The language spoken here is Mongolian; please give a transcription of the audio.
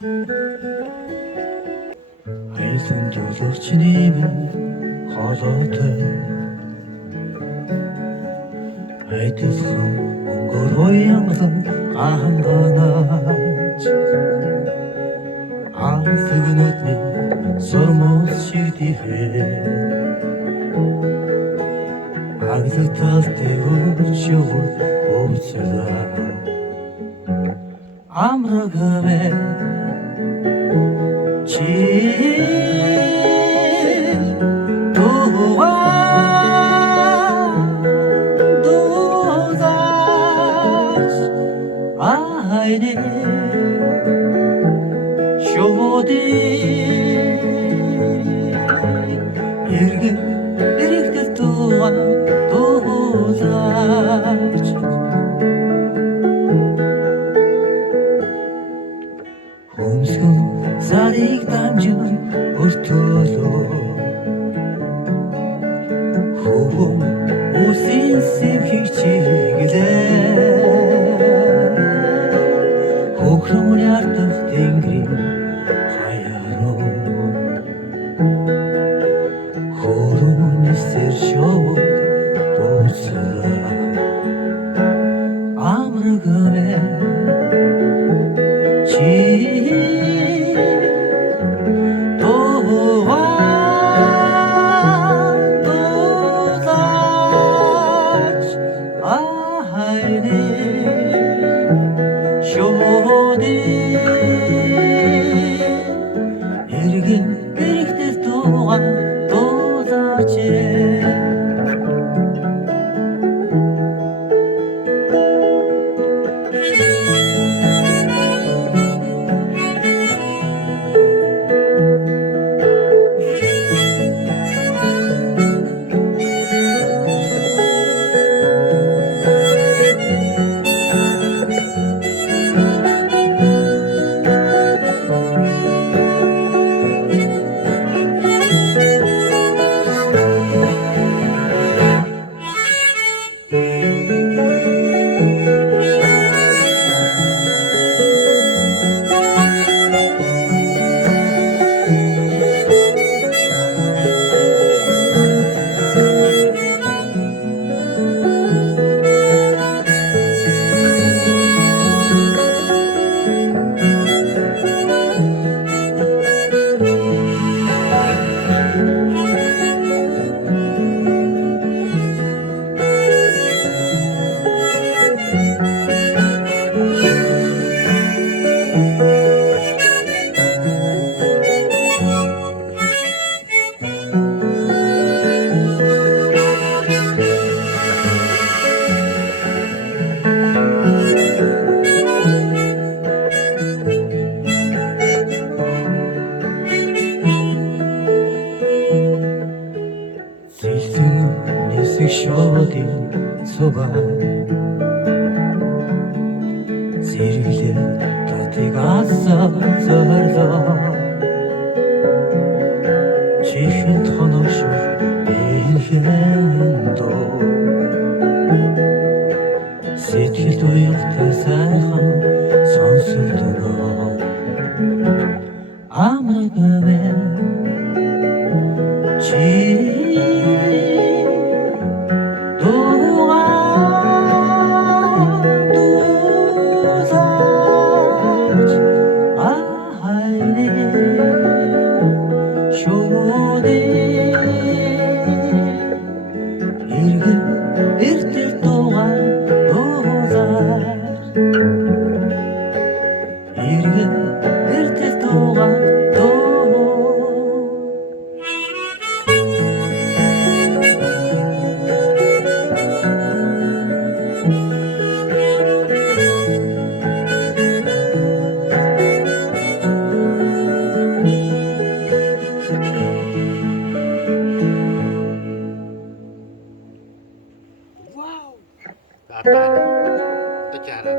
Айлын жолооч нэмэн хоолойтой айдалхан өнгөр уянгалан ганганаач аалгынутны сормоос шигдихээ агзаталтай өрчөөр өвсөлөө амрагавэ чи дуа дузас айне шоди эргэн эрэгтэл дуа дузас Өмсгөн зарыг дамжин өртөөлөө хөвөн үсийн сэвхийг чиглээ хөхрөн ярдах тэнгэрийн хаяаруу хөрөн нисэр шоу дуусаа амрагавэ чи эргэн эрэхтэл дууган дуудаач Нисэх шодын цугаа зэрэглээ татыг асаа зорлоо чихэнд хоногш бэлхэн доо сэтгэл уягтай сайхан сонсогдоноо амрагавэ чи эргэн дууган дуулаад эргэн эртэл дууган дуу Apa? Itu cara.